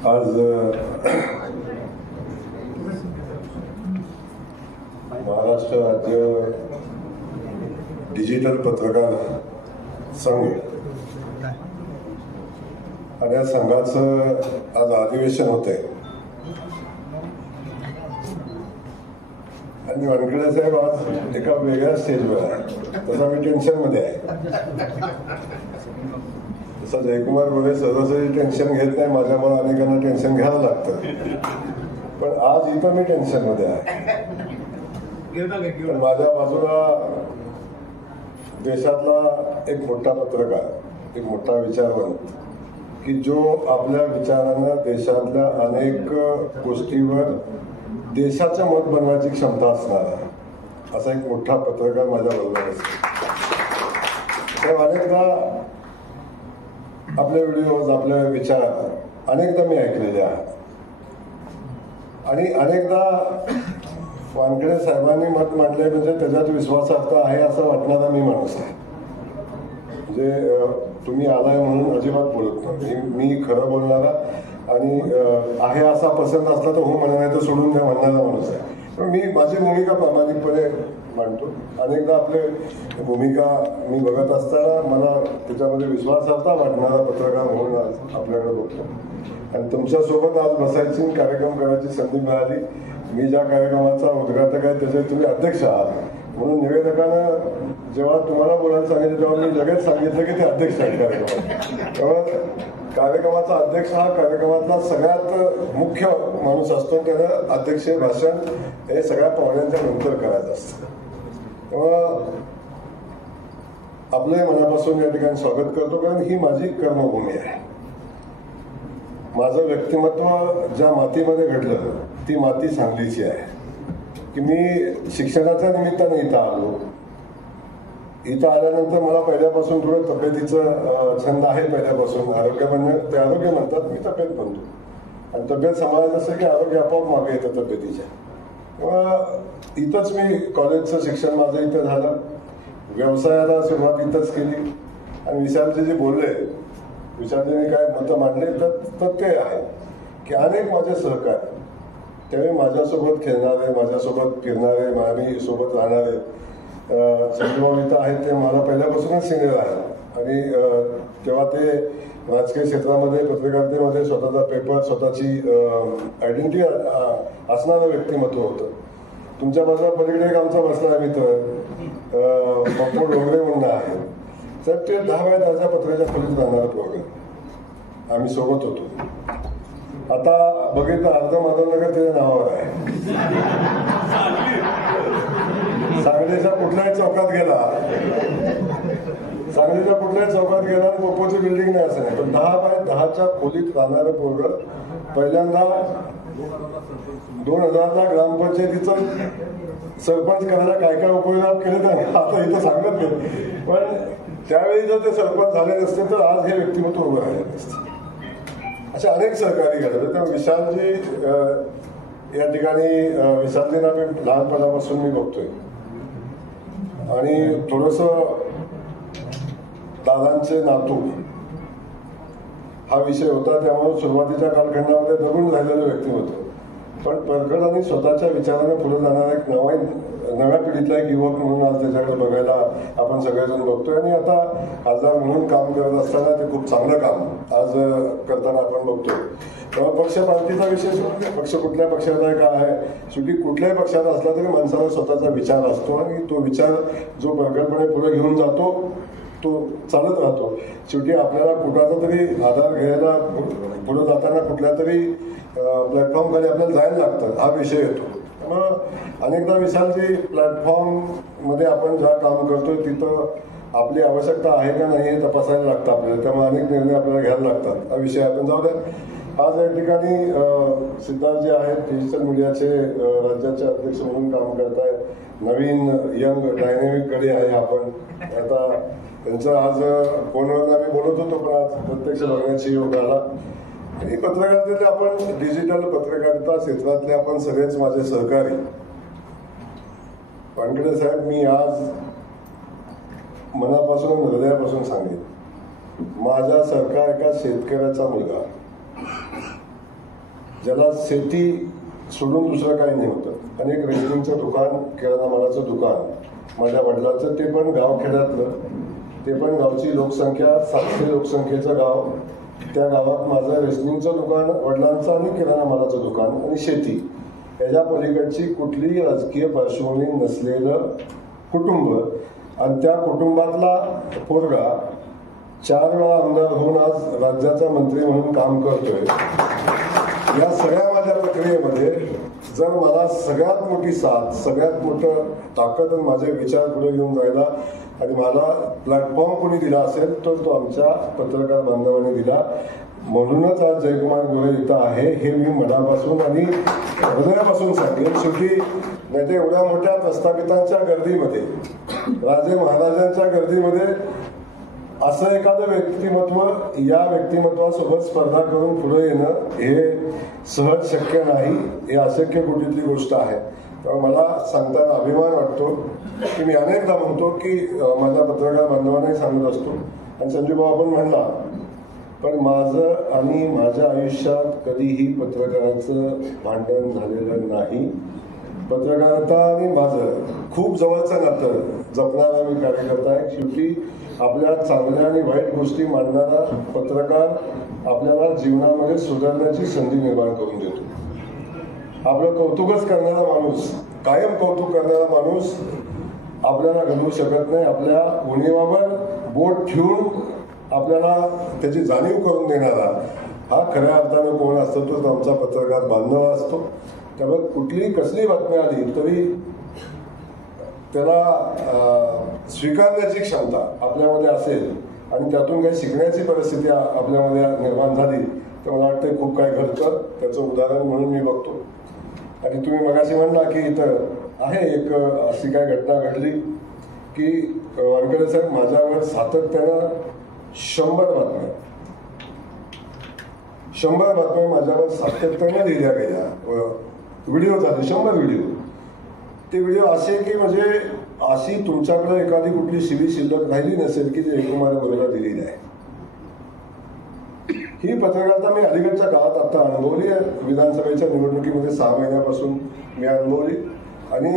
आज महाराष्ट्र राज्य डिजिटल पत्रकार संघ आणि या संघाचं आज अधिवेशन होतंय आणि वानखेडे साहेब आज एका वेगळ्या स्टेजवर आहे, तसा मी टेन्शनमध्ये आहे. तसा जयकुमार गोरे सहजासहजी टेन्शन घेत नाही, माझ्यामुळे अनेकांना टेन्शन घ्यावं लागतं, पण आज इथं मी टेन्शनमध्ये आहे. माझ्या बाजूला देशातला एक मोठा पत्रकार, एक मोठा विचारवंत, की जो आपल्या विचारानं देशातल्या अनेक गोष्टीवर देशाचं मत बनवायची क्षमता असणारा असा एक मोठा पत्रकार माझ्या बरोबर असतो. तर अनेकदा आपले व्हिडिओज, आपले विचार अनेकदा मी ऐकलेले आहेत आणि अनेकदा वानखेडे साहेबांनी मत मांडले म्हणजे त्याच्यात विश्वासार्थ आहे असं वाटणारा मी माणूस आहे. म्हणजे तुम्ही आलाय म्हणून अजिबात बोलत नाही, मी खरं बोलणारा आणि आहे असा पसंत असला तर हो म्हणा, नाही तर सोडून द्या म्हणणारा माणूस आहे. पण मी माझी भूमिका प्रामाणिकपणे मांडतो. अनेकदा आपले भूमिका मी बघत असताना मला त्याच्यामध्ये विश्वासार्हता वाटणारा पत्रकार म्हणून आज आपल्याकडे बघतो आणि तुमच्यासोबत आज बसायची कार्यक्रम करायची संधी मिळाली. मी ज्या कार्यक्रमाचा उद्घाटक आहे त्याचे तुम्ही अध्यक्ष आहात म्हणून निवेदकानं जेव्हा तुम्हाला बोलायला सांगितलं तेव्हा मी लगेच सांगितलं की ते अध्यक्ष आहेत कार्यक्रमात. तेव्हा कार्यक्रमाचा अध्यक्ष हा कार्यक्रमातला सगळ्यात मुख्य माणूस असतो, त्यानं अध्यक्ष भाषण हे सगळ्या पाहुण्यांच्या नंतर करायचं असतं. तेव्हा आपले मनापासून या ठिकाणी स्वागत करतो, कारण ही माझी कर्मभूमी आहे. माझं व्यक्तिमत्व ज्या मातीमध्ये घडलं ती माती सांगलीची आहे. की मी शिक्षणाच्या निमित्ताने इथं आलो. इथं आल्यानंतर मला पहिल्यापासून थोडं तब्येतीचं छंद आहे. पहिल्यापासून आरोग्य म्हणजे ते आरोग्य म्हणतात, मी तब्येत म्हणतो आणि तब्येत सांभाळायचं असं की आरोग्य आपोआप मागे येतं तब्येतीच्या. इथंच मी कॉलेजचं शिक्षण माझं इथं झालं. व्यवसायाला सुरुवात इथंच केली आणि विशालजी जे बोलले, विशालजीने काय मतं मांडले तर ते आहे की अनेक माझे सहकारी त्यावेळी माझ्यासोबत खेळणारे, माझ्यासोबत फिरणारे, माझी सोबत राहणारे संजूभाऊ इथं आहेत. ते मला पहिल्यापासूनच सिनियर आहेत आणि तेव्हा ते राजकीय क्षेत्रामध्ये, पत्रकारितेमध्ये स्वतःचा पेपर, स्वतःची आयडेंटिटी असणारं व्यक्तिमत्व होतं. तुमच्या बाजूला पलीकडे एक आमचा बसला आहे मित्र पप्पू डोंगरे म्हणून आहे. तर ते 10 बाय 10च्या पत्र्याच्या खोलीत राहणारं पोरगं, आम्ही सोबत होतो. आता बघितलं अर्ध माधवनगर त्याच्या नावावर आहे. सांगलीच्या कुठल्याही चौकात गेला, सांगलीच्या कुठल्याही चौकात गेला आणि पप्पूची बिल्डिंग नाही असं नाही, पण 10 बाय 10च्या खोलीत राहणारं पोरगं पहिल्यांदा 2000ला ग्रामपंचायतीचं सरपंच करायला काय काय उपयोग केले त्याने आता इथं सांगत नाही, पण त्यावेळी जर ते सरपंच झाले नसते तर आज हे व्यक्तिमत्व उभं राहिले नसते. असे अनेक सहकारी घडले. तर विशालजी या ठिकाणी, विशालजींना मी लहानपणापासून मी बघतोय आणि थोडंसं दादांचे नातू हा विषय होता, त्यामुळे सुरुवातीच्या कालखंडामध्ये दबून राहिलेलं व्यक्तिमत्व, पण परखड आणि स्वतःच्या विचाराने पुढे जाणारा एक नव्या पिढीतला एक युवक म्हणून आज त्याच्याकडे बघायला आपण सगळेजण बघतोय. आणि आता खासदार म्हणून काम करत असताना ते खूप चांगलं काम आज करताना आपण बघतोय. तेव्हा पक्ष पार्टीचा विषय सोडून पक्ष कुठल्या पक्षाचा आहे काय आहे, शेवटी कुठल्याही पक्षात असला तरी माणसाला स्वतःचा विचार असतो आणि तो विचार जो प्रकटपणे पुढे घेऊन जातो तो चालत राहतो. शेवटी आपल्याला कुणाचा तरी आधार घ्यायला पुढे जाताना कुठल्या तरी प्लॅटफॉर्मकडे आपल्याला जायला लागतं, हा विषय येतो. मग अनेकदा विशालजी प्लॅटफॉर्ममध्ये आपण ज्या काम करतोय तिथं आपली आवश्यकता आहे का नाही हे तपासायला लागतं आपल्याला, त्यामुळे अनेक निर्णय आपल्याला घ्यायला लागतात. हा विषय आपण जाऊ द्या. आज या ठिकाणी सिद्धार्थजी आहेत, डिजिटल मीडियाचे राज्याचे अध्यक्ष म्हणून काम करताय. नवीन यंग डायनेमिक कडे आहे आपण. आता त्यांचं आज फोनवर आम्ही बोलत होतो, पण आज प्रत्यक्ष बघण्याची योग आला. आणि पत्रकारितेतले आपण डिजिटल पत्रकारिता क्षेत्रातले आपण सगळेच माझे सहकारी. वानखेडे साहेब, मी आज मनापासून हृदयापासून सांगेन, माझ्यासारखा एका शेतकऱ्याचा मुलगा ज्याला शेती सोडून दुसरं काही नाही होतं, आणि एक रेशनिंगचं दुकान, किराणा मालाचं दुकान माझ्या वडिलांचं, ते पण गावखेड्यातलं, ते पण गावची लोकसंख्या 700 लोकसंख्येचं गाव. त्या गावात माझं रेशनिंगचं दुकान वडिलांचं आणि किराणा मालाचं दुकान आणि शेती, याच्या पलीकडची कुठलीही राजकीय पार्श्वभूमी नसलेलं कुटुंब, आणि त्या कुटुंबातला पोरगा 4 वेळा आमदार होऊन आज राज्याचा मंत्री म्हणून काम करतोय. या सगळ्या माझ्या प्रक्रियेमध्ये जर मला सगळ्यात मोठी साथ, सगळ्यात मोठं ताकद आणि माझे विचार पुढे घेऊन जायला आणि मला प्लॅटफॉर्म कोणी दिला असेल तर तो आमच्या पत्रकार बांधवांनी दिला. म्हणूनच आज जयकुमार गोरे इथं आहे, हे मी मनापासून आणि हृदयापासून सांगेन. शेवटी नाही तर एवढ्या मोठ्या प्रस्थापितांच्या गर्दीमध्ये, राजे महाराजांच्या गर्दीमध्ये असं एखादं व्यक्तिमत्व, या व्यक्तिमत्वासोबत स्पर्धा करून पुढे येणं हे सहज शक्य नाही, हे अशक्य कुठली गोष्ट आहे. त्यामुळे मला सांगताना अभिमान वाटतो की मी अनेकदा म्हणतो की माझ्या पत्रकार बांधवांनाही सांगत असतो, आणि संजय भाऊ आपण म्हणला, पण माझं आणि माझ्या आयुष्यात कधीही पत्रकाराचं भांडण झालेलं नाही. पत्रकारिता आणि माझं खूप जवळचं नातं जपणारा मी कार्यकर्ता आहे. शेवटी आपल्या चांगल्या आणि वाईट गोष्टी मांडणारा पत्रकार आपल्याला जीवनामध्ये सुधारण्याची संधी निर्माण करून देतो. आपलं कौतुकच करणारा माणूस, कायम कौतुक करणारा माणूस आपल्याला घडवू शकत नाही. आपल्या उणीवावर बोट ठेवून आपल्याला त्याची जाणीव करून देणारा हा खऱ्या अर्थानं कोण असतो तो आमचा पत्रकार बांधव असतो. त्यामुळे कुठलीही कसली बातमी आली तरी त्याला स्वीकारण्याची क्षमता आपल्यामध्ये असेल आणि त्यातून काही शिकण्याची परिस्थिती आपल्यामध्ये निर्माण झाली तर मला वाटतं खूप काय घडतं. त्याचं उदाहरण म्हणून मी बघतो. आणि तुम्ही मगाशी म्हणला की इथं आहे एक अशी काय घटना घडली की वानखेडे साहेब माझ्यावर सातत्यानं 100 बातम्या माझ्यावर सातत्याने लिहिल्या गेल्या. व्हिडिओ झाले 100 व्हिडिओ. ते व्हिडिओ असे की म्हणजे अशी तुमच्याकडे एखादी कुठली शिल्लक राहिली नसेल की जे जयकुमार गोरेला दिलेली आहे. ही पत्रकारिता मी अलीकडच्या काळात आता अनुभवली आहे. विधानसभेच्या निवडणुकीमध्ये 6 महिन्यापासून मी अनुभवली. आणि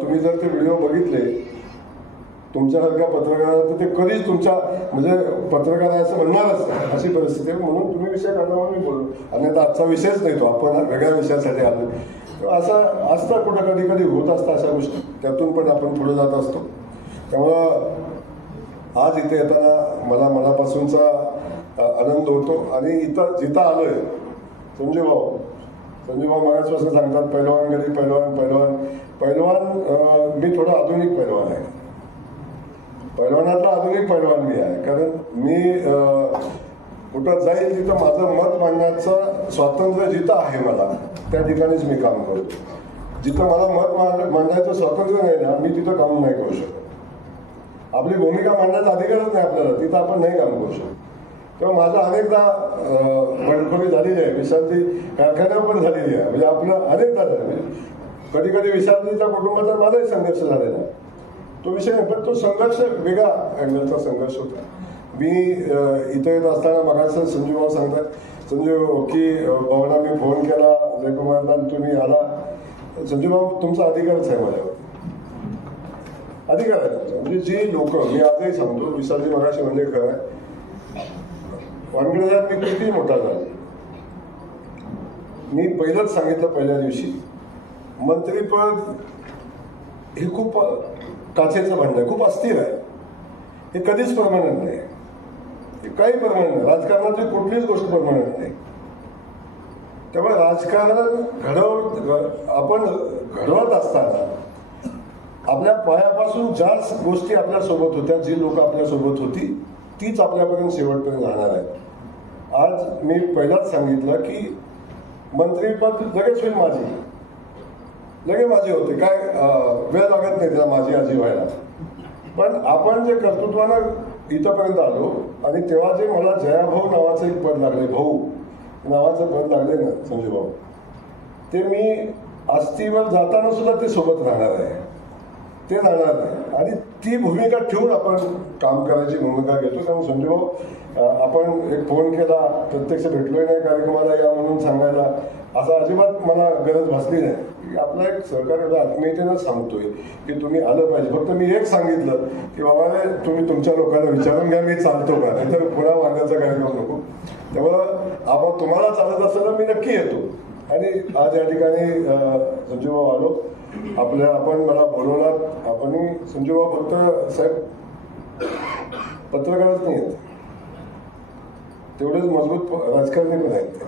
तुम्ही जर ते व्हिडिओ बघितले तुमच्यासारख्या पत्रकारात तर ते कधीच तुमच्या म्हणजे पत्रकार आहे असं म्हणणारच नाही अशी परिस्थिती आहे. म्हणून तुम्ही विषय काढल्यावर मी बोललो. अन्यथा आजचा विषयच नाही तो, आपण वेगळ्या विषयासाठी आलो. असं असतं कुठं कधी कधी होत असतं अशा गोष्टी, त्यातून पण आपण पुढे जात असतो. त्यामुळं आज इथे येताना मला मनापासूनचा आनंद होतो. आणि इथं जिथं आलोय संजय भाऊ मगाचपासून सांगतात पैलवान गली पैलवान मी थोडा आधुनिक पैलवान आहे. पैलवानातला आधुनिक पैलवान मी आहे. कारण मी कुठं जाईल तिथं माझं मत मांडण्याचं स्वातंत्र्य जिथं आहे मला त्या ठिकाणीच मी काम करतो. जिथं मला मत मांडण्याचं स्वातंत्र्य नाही ना मी तिथं काम नाही करू शकत. आपली भूमिका मांडण्याचा अधिकारच नाही आपल्याला, तिथं आपण नाही काम करू शकत. तेव्हा माझं अनेकदा बंडखोरी झालेली आहे, विशांती कारखान्यावर पण झालेली आहे. म्हणजे आपलं अनेकदा झालं. म्हणजे कधी कधी विशांतीच्या कुटुंबाचा माझाही संघर्ष झालेला आहे. तो विषय नाही, पण तो संघर्ष वेगळा अँगलचा संघर्ष होता. मी इथं येत असताना मगाचं संजू भाऊ सांगतात, संजू की भावना मी फोन केला जयकुमारला तुम्ही आला. संजू भाऊ तुमचा अधिकारच आहे माझ्यावर, अधिकार आहे तुमचा. म्हणजे जी लोक मी आजही सांगतो, विशालजी मगाशी म्हणजे खरं आहे, वानखेडे साहेब मी किती मोठा झाला. मी पहिलंच सांगितलं पहिल्या दिवशी मंत्रीपद हे खूप काचेचं भांडं आहे, खूप अस्थिर आहे. हे कधीच परमनंट नाही, हे काही परमनंट नाही. राजकारणातली कुठलीच गोष्ट परमनंट नाही. त्यामुळे राजकारण आपण घडवत असताना आपल्या पायापासून ज्या गोष्टी आपल्यासोबत होत्या, जी लोक आपल्यासोबत होती तीच आपल्यापर्यंत शेवटपर्यंत राहणार आहे. आज मी पहिलाच सांगितलं की मंत्रीपद लगेच होईल माझी होते, काय वेळ लागत नाही त्याला माझी आजी व्हायला. पण आपण जे कर्तृत्वानं इथंपर्यंत आलो आणि तेव्हा जे मला जयाभाऊ नावाचं एक पद लागले, भाऊ नावाचं पद लागले ना संजय भाऊ, ते मी अस्थिवर जाताना सुद्धा ते सोबत राहणार आहे, ते राहणार नाही. आणि ती भूमिका ठेवून आपण काम करायची भूमिका घेतो. त्यामुळे संजय भाऊ आपण एक फोन केला, प्रत्यक्ष भेटलोय नाही कार्यक्रमाला या म्हणून सांगायला, असं अजिबात मला गरज भासली नाही की आपला एक सहकारी आत्मीयतेनं सांगतोय की तुम्ही आलं पाहिजे. फक्त मी एक सांगितलं की बाबा तुम्ही तुमच्या लोकांना विचारून घ्या मी चालतो का, नाहीतर पुन्हा वांग्याचा कार्यक्रम नको. त्यामुळं आपण तुम्हाला चालत असताना मी नक्की येतो. आणि आज या ठिकाणी संजूभाऊ आलो आपण मला बोलवलात. आपण संजूभाऊ फक्त साहेब पत्रकारच नाही आहेत, तेवढेच मजबूत राजकारणी पण आहेत.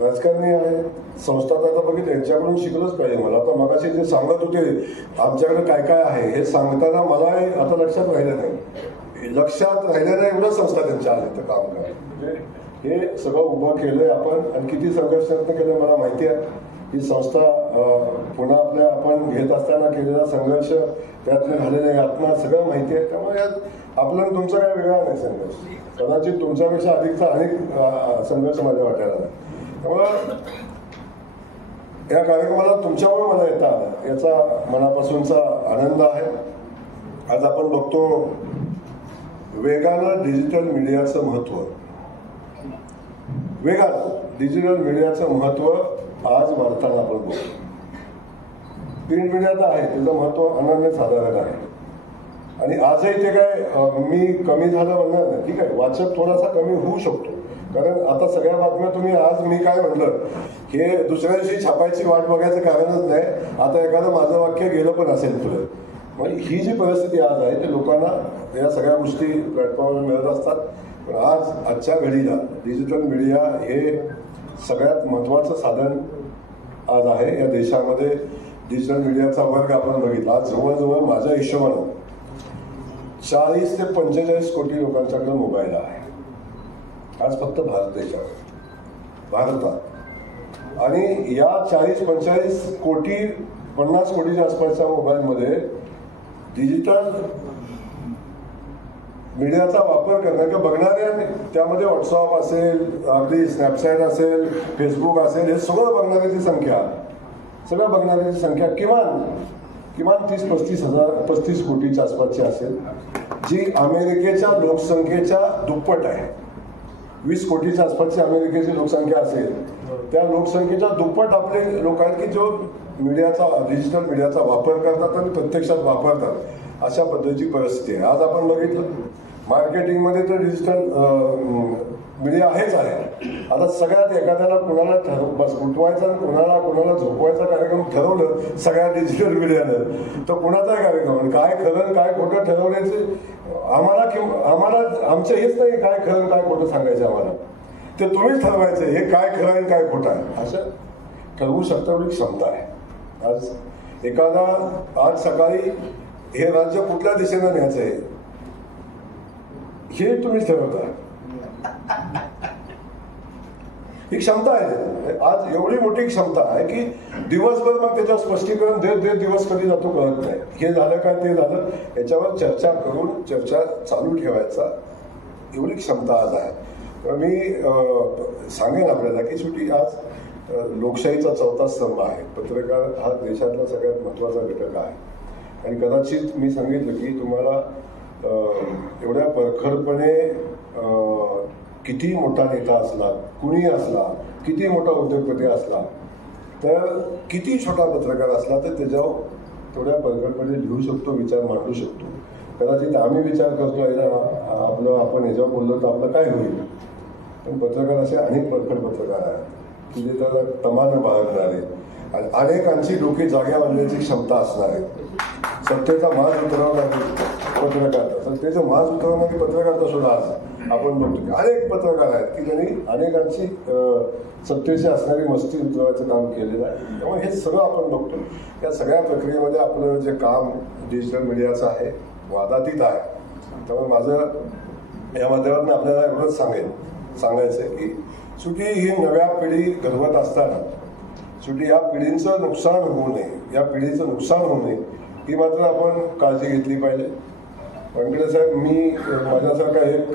राजकारणी आहे, संस्था आता बघितलं यांच्याकडून शिकलंच पाहिजे मला. आता मगाशी जे सांगत होते आमच्याकडे काय काय आहे हे सांगताना मला आता लक्षात राहिलं नाही. लक्षात राहिलं नाही एवढं संस्था त्यांच्या आले तर काम करा. म्हणजे हे सगळं उभं केलंय आपण आणि किती संघर्षात्न केलं मला माहिती आहे. ही संस्था पुन्हा आपण घेत असताना केलेला संघर्ष, त्यातनं झालेल्या यातना सगळं माहिती आहे. त्यामुळे यात आपलं तुमचा काय वेगळा नाही संघर्ष, कदाचित तुमच्यापेक्षा अधिकचा अनेक संघर्ष माझ्या वाटायला नाही. त्यामुळं या कार्यक्रमाला तुमच्यामुळे मला येता आला याचा मनापासूनचा आनंद आहे. आज आपण बघतो वेगानं डिजिटल मीडियाचं महत्व, वेगानं डिजिटल मीडियाचं महत्व आज वाढताना आपण बघतो. प्रिंट मीडिया तर आहे, त्याचं महत्व अनन्यसाधारण आहे. आणि आजही ते काय मी कमी झालं म्हणणार नाही, ठीक आहे, वाचक थोडासा कमी होऊ शकतो. कारण आता सगळ्या बातम्या तुम्ही आज मी काय म्हटलं हे दुसऱ्या दिवशी छापायची वाट बघायचं कारणच नाही. आता एखादं माझं वाक्य गेलं पण असेल पुढे. म्हणजे ही जी परिस्थिती आज आहे ते लोकांना या सगळ्या गोष्टी प्लॅटफॉर्मवर मिळत असतात. पण आजच्या घडीला डिजिटल मीडिया हे सगळ्यात महत्त्वाचं साधन आज आहे या देशामध्ये. डिजिटल मीडियाचा वर्ग आपण बघितला. आज जवळजवळ माझ्या हिशोबानं 40 ते 45 कोटी लोकांच्याकडे मोबाईल आहे आज फक्त भारत देशात, भारतात. आणि या 40-45 कोटी 50 कोटीच्या आसपासच्या मोबाईलमध्ये डिजिटल मीडियाचा वापर करणार किंवा बघणारे, त्यामध्ये व्हॉट्सअप असेल, अगदी स्नॅपचॅट असेल, फेसबुक असेल, हे सगळं बघणाऱ्याची संख्या किमान 30-35 कोटीच्या आसपासची असेल, जी अमेरिकेच्या लोकसंख्येच्या दुप्पट आहे. 20 कोटीच्या आसपासची अमेरिकेची लोकसंख्या असेल, त्या लोकसंख्येच्या दुप्पट आपले लोक आहेत की जो डिजिटल मीडियाचा वापर करतात आणि प्रत्यक्षात वापरतात. अशा पद्धतीची परिस्थिती आहे. आज आपण बघितलं मार्केटिंगमध्ये तर डिजिटल मीडिया आहेच आहे. आता सगळ्यात एखाद्याला कुणाला उठवायचा आणि कुणाला झोपवायचा कार्यक्रम ठरवलं सगळ्या डिजिटल मीडियानं, तर कुणाचा कार्यक्रम काय खरं काय खोटं ठरवण्याचे आम्हाला आमचं हेच नाही काय खरं काय खोटं सांगायचं आम्हाला, ते तुम्हीच ठरवायचं हे काय खरं आहे काय खोटं आहे असं ठरवू शकता एवढी क्षमता आहे. आज सकाळी हे राज्य कुठल्या दिशेनं न्यायचं आहे हे तुम्हीच ठरवता. ही क्षमता आहे. आज एवढी मोठी क्षमता आहे की दिवसभर मग त्याच्यावर स्पष्टीकरण देत दिवस कधी जातो कळत नाही. हे झालं काय ते झालं याच्यावर चर्चा करून चर्चा चालू ठेवायचा एवढी क्षमता आज आहे. तर मी सांगेन आपल्याला की शेवटी आज लोकशाहीचा 4था स्तंभ आहे. पत्रकार हा देशातला सगळ्यात महत्त्वाचा घटक आहे. आणि कदाचित मी सांगितलं की तुम्हाला एवढ्या परखडपणे किती मोठा नेता असला, कुणी असला, किती मोठा उद्योगपती असला, तर किती छोटा पत्रकार असला तर त्याच्यावर तेवढ्या परखडपणे लिहू शकतो, विचार मांडू शकतो. कदाचित आम्ही विचार करतो आपण ह्याच्यावर बोललो तर आपलं काय होईल. पण पत्रकार असे अनेक परखड पत्रकार आहेत की जे त्याला तमानं बाळगणारे आणि अनेकांची डोकी जाग्या बांधण्याची क्षमता असणार आहे. सत्तेचा माज उतरवणारी पत्रकारिता, सत्तेचं माज उतरवणारी पत्रकारिता सुद्धा आज आपण बघतो की अनेक पत्रकार आहेत की ज्यांनी अनेकांची सत्तेची असणारी मस्ती उतरवायचं काम केलेलं आहे. त्यामुळे हे सगळं आपण बघतो. या सगळ्या प्रक्रियेमध्ये आपलं जे काम डिजिटल मीडियाचं आहे वादातीत आहे. त्यामुळे माझं या माध्यमातून आपल्याला एवढंच सांगायचं आहे की शेवटी ही नव्या पिढी घडवत असताना शेवटी या पिढीचं नुकसान होऊ नये, या पिढीचं नुकसान होऊ नये ही मात्र आपण काळजी घेतली पाहिजे. व्यंकटे साहेब, मी माझ्यासारखा एक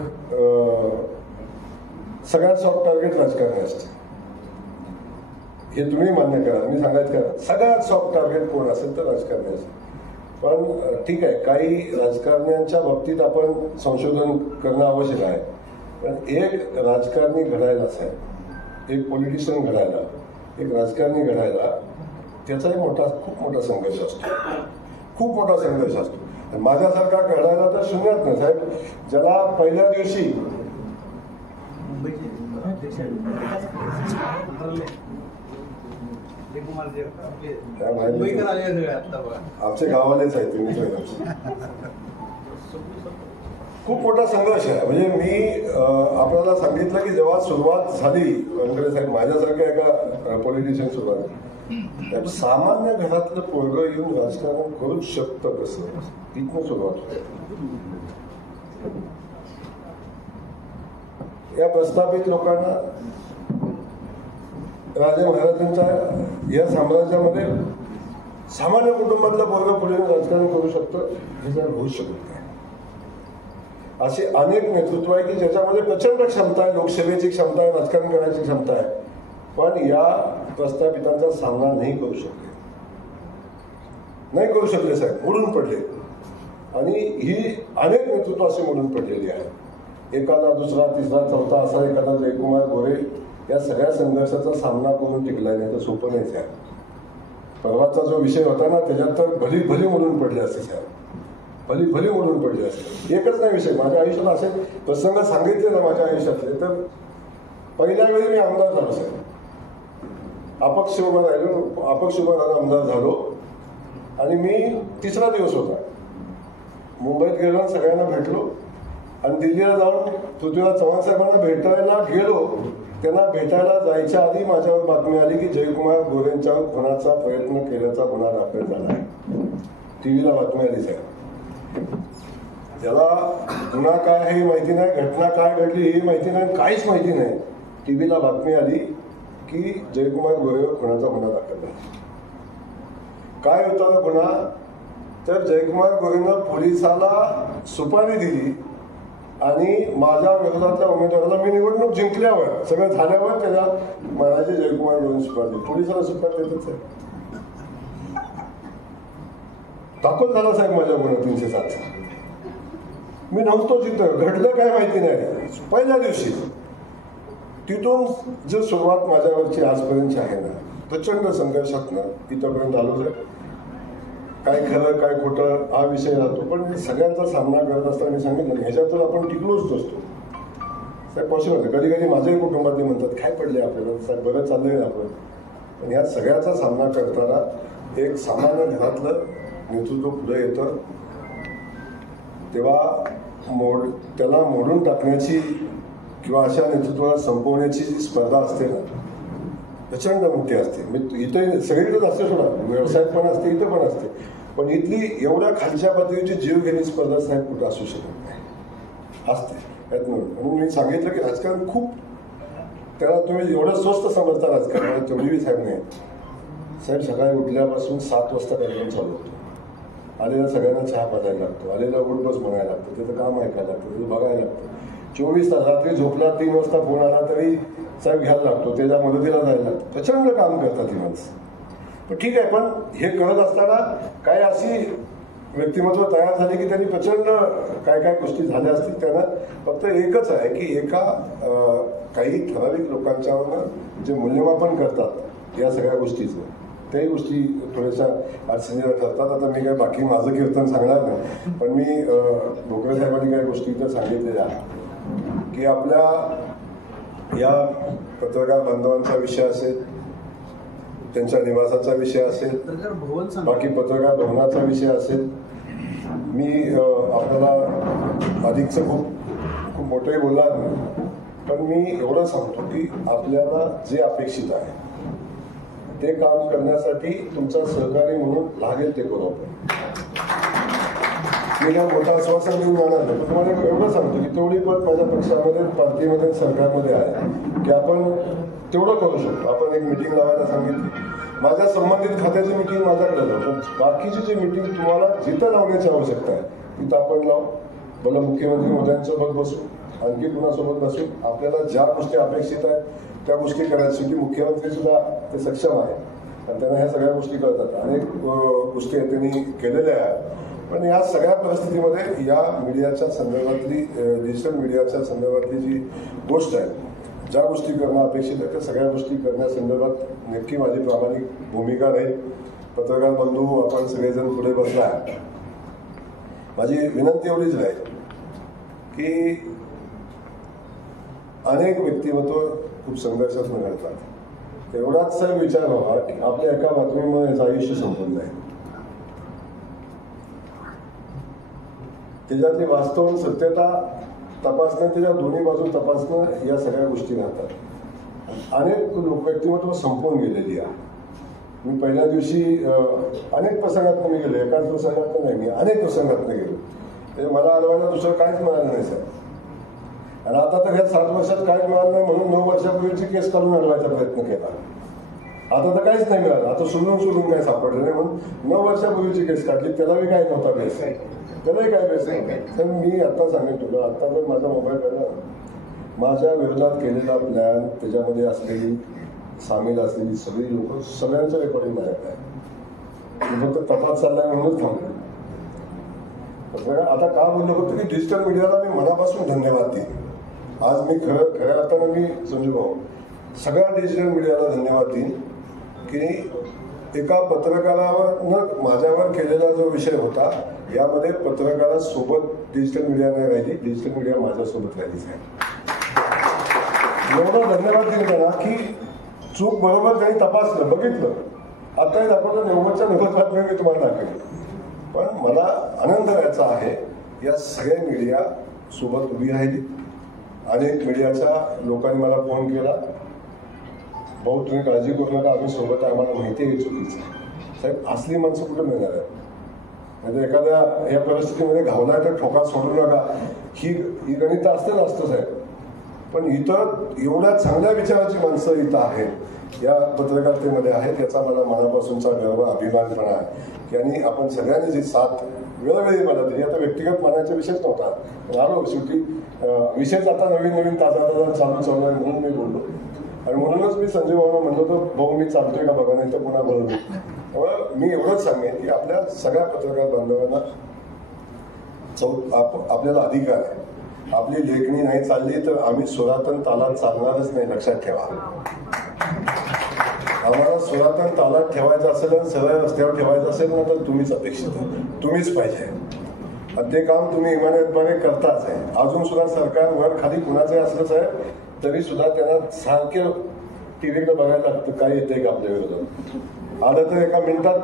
सगळ्यात सॉफ्ट टार्गेट राजकारणी असते हे तुम्ही मान्य करा. मी सांगायचं करा सगळ्यात सॉफ्ट टार्गेट कोण असेल तर राजकारणी असेल. पण ठीक आहे, काही राजकारण्यांच्या बाबतीत आपण संशोधन करणं आवश्यक आहे. पण एक राजकारणी घडायला साहेब एक पॉलिटिशियन घडायला, एक राजकारणी घडायला त्याचा एक खूप मोठा संघर्ष असतो, खूप मोठा संघर्ष असतो. माझ्यासारखा घडायला तर शून्यात नाही साहेब. ज्याला पहिल्या दिवशी आमचे गावालेच आहे तुम्ही, खूप मोठा संघर्ष आहे. म्हणजे मी आपल्याला सांगितलं की जेव्हा सुरुवात झाली वानखेडे साहेब माझ्यासारख्या एका पॉलिटिशियन सुरुवात, सामान्य घरातलं पोरगं येऊन राजकारण करूच शकतं कसं, इथनं सुरुवात होते. या प्रस्थापित लोकांना राजे महाराजांच्या या साम्राज्यामध्ये सामान्य कुटुंबातलं पोरगं पुढे राजकारण करू शकतं हे जर होऊ शकत नाही. असे अनेक नेतृत्व आहे की ज्याच्यामध्ये प्रचंड क्षमता आहे, लोकसेवेची क्षमता आहे, राजकारण करण्याची क्षमता आहे, पण या प्रस्थापितांचा सामना नाही करू शकले साहेब, मोडून पडले. आणि ही अनेक नेतृत्व असे मोडून पडलेली आहे. एखादा दुसरा तिसरा चौथा असा एखादा जयकुमार गोरे या सगळ्या संघर्षाचा सामना करून टिकलाय नाही तर सोपं नाहीच आहे. परवाचा जो विषय होता ना त्याच्यात तर भली मोडून पडले असते साहेब, भली मोडून पडले असते. एकच नाही विषय, माझ्या आयुष्यात असे प्रसंग सांगितले ना माझ्या आयुष्यातले, तर पहिल्या वेळी मी आमदार झालो साहेब, अपक्ष उभा राहिलो, आमदार झालो. आणि मी तिसरा दिवस होता, मुंबईत गेलो, सगळ्यांना भेटलो आणि दिल्लीला जाऊन पृथ्वीराज चव्हाण साहेबांना भेटायला गेलो. त्यांना भेटायला जायच्या आधी माझ्यावर बातमी आली की जयकुमार गोरेंच्यावर खुनाचा प्रयत्न केल्याचा गुन्हा दाखल झाला आहे. टीव्हीला बातमी आली साहेब. त्याला गुन्हा काय आहे माहिती नाही, घटना काय घडली ही माहिती नाही, काहीच माहिती नाही. टीव्हीला बातमी आली की जयकुमार गोरेवर खुनाचा गुन्हा दाखल झाला. काय होता तो गुन्हा, तर जयकुमार गोरेनं पोलिसाला सुपारी दिली आणि माझ्या विरोधातल्या उमेदवाराला मी निवडणूक जिंकल्यावर सगळं झाल्यावर त्याला म्हणायचे जयकुमार गोरेंनी सुपारी दिली. पोलिसाला सुपारी देतच आहे. दाखल झाला साहेब माझ्या गुन्हा 307. मी नव्हतो तिथं, घडलं काय माहिती नाही. पहिल्या दिवशी तिथून जी सुरुवात माझ्यावरची आजपर्यंतची आहे ना, प्रचंड संघर्षातनं इथंपर्यंत आलो साहेब. काय खरं काय खोटं हा विषय राहतो, पण सगळ्यांचा सामना करत असताना मी सांगितलं ह्याच्यातून आपण टिकलोच नसतो साहेब. पॉसिबल कधी कधी माझ्याही कुटुंबातले म्हणतात काय पडले आपल्याला साहेब, बरं चाललंय ना आपण. पण ह्या सगळ्याचा सामना करताना एक सामान्य घरातलं नेतृत्व पुढे येतं, तेव्हा त्याला मोडून टाकण्याची किंवा अशा नेतृत्वाला संपवण्याची जी स्पर्धा असते ना प्रचंड मोठी असते. इथं सगळीकडेच असते, सोडा व्यवसायात पण असते, इथं पण असते. पण इथली एवढ्या खालच्या पातळीची जीव घेणी स्पर्धा साहेब कुठं असू शकत नाही, असते त्यात. म्हणून मी सांगितलं की राजकारण खूप, त्याला तुम्ही एवढं स्वस्त समजता राजकारण, तेवढी साहेब नाही साहेब. सकाळी उठल्यापासून 7 वाजता कार्यक्रम चालू होतो. आलेल्या सगळ्यांना चहा पाजायला लागतो, आलेला उठ बस म्हणायला लागतं, त्याचं काम ऐकायला लागतं, त्याचं बघायला लागतं. 24 तास, रात्री झोपला 3 वाजता फोन आला तरी साहेब घ्यायला लागतो, त्याच्या मदतीला जायला लागतं. प्रचंड काम करतात ही माणसं. पण ठीक आहे, पण हे करत असताना काय अशी व्यक्तिमत्व तयार झाली की त्यांनी प्रचंड काय गोष्टी झाल्या असतील. त्यांना फक्त एकच आहे की एका काही ठराविक लोकांच्यावर जे मूल्यमापन करतात या सगळ्या गोष्टीचं, त्याही गोष्टी थोड्याशा अडचणीला ठरतात. आता मी काय बाकी माझं कीर्तन सांगणार नाही, पण मी भोकरे साहेबांनी काही गोष्टी तर सांगितलेल्या की आपल्या या पत्रकार बांधवांचा विषय असेल, त्यांच्या निवासाचा विषय असेल, बाकी पत्रकार भवनाचा विषय असेल. मी आपल्याला अधिकचं खूप मोठंही बोलणार नाही, पण मी एवढं सांगतो की आपल्याला जे अपेक्षित आहे ते काम करण्यासाठी तुमचा सहकारी म्हणून लागेल ते करू आपण. मी काय मोठा आश्वासन देऊन जाणार नाही, पण तुम्हाला एवढं सांगतो की तेवढी पद माझ्या पक्षामध्ये, पार्टीमध्ये, सरकारमध्ये आहे की आपण तेवढं करू शकतो. आपण एक मिटिंग लावायला सांगितली, माझ्या संबंधित खात्याची मिटिंग माझ्याकडे लावू, पण बाकीची जी मिटिंग तुम्हाला जिथं लावण्याची आवश्यकता आहे तिथं आपण लावू. मला मुख्यमंत्री मोदयांसोबत बसू, आणखी कुणासोबत बसू. आपल्याला ज्या गोष्टी अपेक्षित आहेत त्या गोष्टी करायसाठी मुख्यमंत्री सुद्धा ते सक्षम आहे आणि त्यांना ह्या सगळ्या गोष्टी करतात. अनेक गोष्टी त्यांनी केलेल्या आहेत. पण या सगळ्या परिस्थितीमध्ये या मीडियाच्या संदर्भातली, डिजिटल मीडियाच्या संदर्भातली जी गोष्ट आहे ज्या गोष्टी करणं अपेक्षित आहे त्या सगळ्या गोष्टी करण्यासंदर्भात नक्की माझी प्रामाणिक भूमिका राहील. पत्रकार बंधू आपण सगळेजण पुढे बसला, माझी विनंती एवढीच राहील की अनेक व्यक्तिमत्व खूप संघर्षातून घडतात. एवढाच विचार व्हावा की आपल्या एका बातमीमुळे याचं आयुष्य संपून जाईल. त्याच्यातली वास्तव सत्यता तपासणं, त्याच्या दोन्ही बाजू तपासणं, या सगळ्या गोष्टी राहतात. अनेक व्यक्तिमत्व संपून गेलेली आहे. मी पहिल्या दिवशी अनेक प्रसंगातनं मी गेलो, एकाच प्रसंगातनं नाही, मी अनेक प्रसंगातनं गेलो. ते मला अडवायला दुसरं काहीच मिळालं नाही साहेब. आणि आता तर ह्या 7 वर्षात काहीच मिळालं नाही म्हणून 9 वर्षापूर्वीची केस काढून अडवायचा प्रयत्न केला. आता तर काहीच नाही मिळालं. आता सोडून काही सापडलं नाही म्हणून 9 वर्षापूर्वीची केस काढली. त्यालाही काही नव्हता बेस, त्यालाही काय बेस नाही. तर मी आता सांगितलं, आता जर माझा मोबाईल काढला, माझ्या विरोधात केलेला प्लॅन, त्याच्यामध्ये असलेली सामील असलेली सगळी लोक, सगळ्यांचं रेकॉर्डिंग माझ्याकडे आहे. फक्त तपास चाललाय म्हणूनच थांबलो. आता का बोललो होतं की डिजिटल मीडियाला मी मनापासून धन्यवाद देईन. आज मी खऱ्या अर्थानं मी संजू भाऊ सगळ्या डिजिटल मीडियाला धन्यवाद देईन की एका पत्रकारावर माझ्यावर केलेला जो विषय होता, यामध्ये पत्रकारासोबत डिजिटल मीडिया नाही राहिली, डिजिटल मीडिया माझ्यासोबत राहिलीच आहे. एवढा धन्यवाद देईन त्यांना की चूक बरोबर त्यांनी तपासलं, बघितलं. आताही दाखवलं, 90च्या 90 मी तुम्हाला दाखवली. पण मला आनंद व्हायचा आहे या सगळ्या मीडिया सोबत उभी राहिली. अनेक मीडियाच्या लोकांनी मला फोन केला, भाऊ तुम्ही काळजी करू नका, आम्ही सोबत आहे, आम्हाला माहिती आहे चुकीचं. साहेब असली माणसं कुठं मिळणार आहे? म्हणजे एखाद्या या परिस्थितीमध्ये घावला तर ठोका सोडू नका, ही गणित असतं साहेब. पण इथं एवढ्या चांगल्या विचाराची माणसं इथं आहेत, या पत्रकारितेमध्ये आहेत, याचा मला मनापासूनचा गर्व, अभिमानपणा आहे की आणि आपण सगळ्यांनी जी साथ वेळोवेळी मला दिली. आता व्यक्तिगत मानाचा विषयच नव्हता, पण आलो शेवटी विषयच आता नवीन ताजा चालू आहे म्हणून मी बोललो. आणि म्हणूनच मी संजय भाऊला म्हणलो होतो, भाऊ मी चालतोय का बघा, नाही तर पुन्हा बोललो. त्यामुळे मी एवढंच सांगेन की आपल्या सगळ्या पत्रकार बांधवांना आपल्याला अधिकार आहे. आपली लेखणी नाही चालली तर आम्ही सुरातन तालात चालणारच नाही, लक्षात ठेवा. आम्हाला सुरातन तालात ठेवायचं असेल आणि सरळ रस्त्यावर ठेवायचं असेल ना, तर तुम्हीच अपेक्षित आहे, तुम्हीच पाहिजे. आणि ते काम तुम्ही इमानतपणे करताच आहे. अजून सुद्धा सरकार वर खाली कुणाचंही असलंच आहे तरी सुद्धा त्यांना सारखे टीव्हीकडे बघायला लागतं, काय येतंय का आपल्या विरोधात. आलं तर एका मिनिटात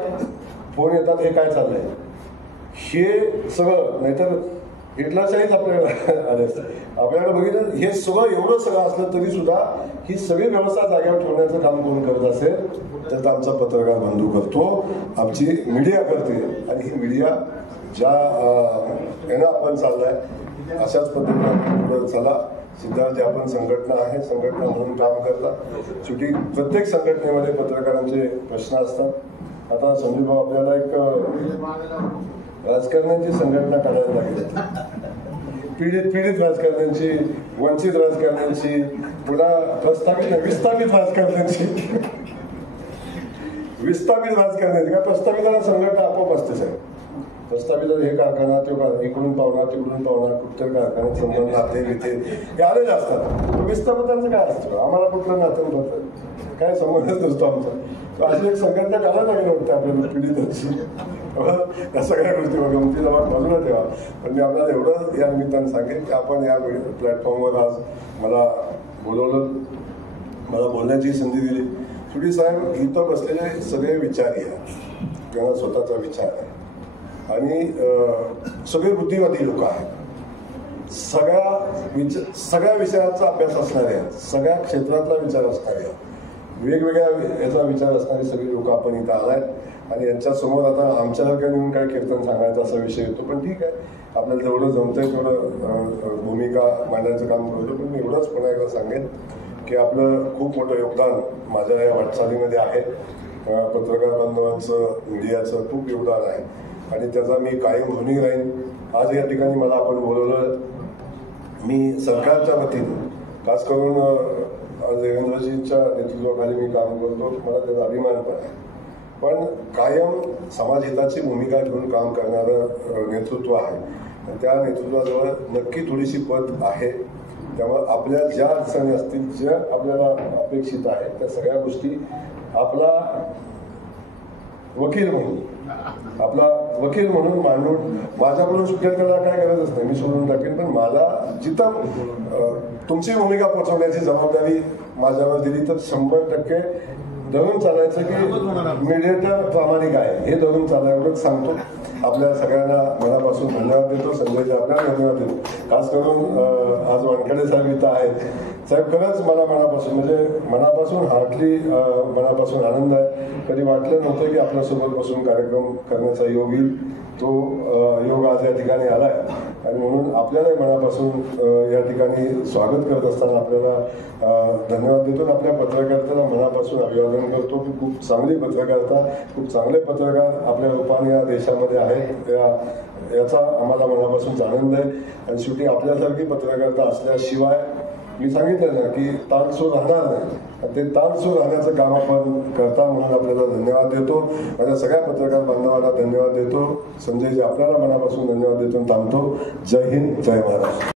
फोन येतात, हे काय चाललंय, हे सगळं. नाहीतर हिटलरशाहीच आपल्याकडे आपल्याकडे बघितलं, हे सगळं एवढं सगळं असलं तरी सुद्धा ही सगळी व्यवस्था जागेवर ठेवण्याचं काम कोण करत असेल तर आमचा पत्रकार बंधू करतो, आमची मीडिया करते. आणि ही मीडिया ज्या यानं आपण चाललाय अशाच पद्धतीने चला. सिद्धार्थ आपण संघटना आहे, संघटना म्हणून काम करतात. शेवटी प्रत्येक संघटनेमध्ये पत्रकारांचे प्रश्न असतात. आता संजू भाऊ आपल्याला एक राजकारण्यांची संघटना काढायला लागली, पीडित राजकारण्यांची, वंचित राजकारण्यांची, पुन्हा विस्थापित राजकारण्यांची, काय प्रस्थापितांना संघटना आपोआप असते साहेब. प्रस्थापित हे कारखाना, तो इकडून पावणार, तिकडून पावणार, कुठच्या कारखान्यात संबंध नाते घेते हे आलेले असतात. विस्थापितांचं काय असतं, आम्हाला कुठलं नातं नव्हतं, काय संबंधच नसतो आमचा. अशी एक संघटना काढायला लागली होती आपल्याला पीडितांची. या सगळ्या गोष्टी गमतीला बाजूला ठेवा. पण मी आपल्याला एवढं या निमित्तानं सांगेन की आपण या प्लॅटफॉर्मवर आज मला बोलवलं, मला बोलण्याची संधी दिली. शेवटी साहेब इथं बसलेले सगळे विचारी आहेत, त्यांना स्वतःचा विचार आहे आणि सगळे बुद्धिवादी लोक आहेत. सगळ्या विषयाचा अभ्यास असणारे आहेत, सगळ्या क्षेत्रातला विचार असणारे आहेत, वेगवेगळ्या याचा विचार असणारे सगळे लोक आपण इथं आलाय. आणि यांच्यासमोर आता आमच्यासारख्या येऊन काय कीर्तन सांगायचा असा विषय येतो. पण ठीक आहे, आपल्याला जेवढं जमतंय तेवढं भूमिका मांडण्याचं काम करतो. पण मी एवढंच पुन्हा एकदा सांगेन की आपलं खूप मोठं योगदान माझ्या या वाटचालीमध्ये आहे. पत्रकार बांधवांचं, मीडियाचं खूप योगदान आहे आणि त्याचा मी कायम ऋणी राहीन. आज या ठिकाणी मला आपण बोलवलं, मी सरकारच्या वतीने खास करून देवेंद्रजींच्या नेतृत्वाखाली मी काम करतो, मला त्याचा अभिमान पण आहे. पण कायम समाजहिताची भूमिका घेऊन काम करणारं नेतृत्व आहे. त्या नेतृत्वाजवळ नक्की थोडीशी पद आहे. त्यामुळे आपल्या ज्या अडचणी असतील, ज्या आपल्याला अपेक्षित आहे त्या सगळ्या गोष्टी आपला वकील म्हणून मांडून माझ्याकडून सुटेल त्याला काय गरजच नाही, मी सोडून टाकेन. पण मला जिथं तुमची भूमिका पोहोचवण्याची जबाबदारी माझ्यावर दिली तर 100% धरून चालायचं की मीडिएटर प्रामाणिक आहे हे धरून चालाय एवढंच सांगतो. आपल्या सगळ्यांना मनापासून धन्यवाद देतो. संजयजी आपल्याला धन्यवाद देतो. खास करून आज वानखेडे साहेब इथं आहेत. साहेब खरंच मला मनापासून हार्टली मनापासून आनंद आहे. कधी वाटलं नव्हतं की आपल्यासोबत बसून कार्यक्रम करण्याचा योग येईल. तो योग आज या ठिकाणी आलाय आणि म्हणून आपल्यालाही मनापासून या ठिकाणी स्वागत करत असताना आपल्याला धन्यवाद देतो. आपल्या पत्रकारितेला मनापासून अभिवादन करतो की खूप चांगली पत्रकारिता, खूप चांगले पत्रकार आपल्या रूपाने या देशामध्ये आहेत. याचा आम्हाला मनापासून आनंद आहे. आणि शेवटी आपल्यासारखी पत्रकारिता असल्याशिवाय मी सांगितलं ना की ताणसूर राहणार नाही. ते ताणसूर राहण्याचं काम आपण करता म्हणून आपल्याला धन्यवाद देतो. माझ्या सगळ्या पत्रकार बांधवांना धन्यवाद देतो. संजयजी आपल्याला मनापासून धन्यवाद देतो. थांबतो. जय हिंद, जय महाराष्ट्र.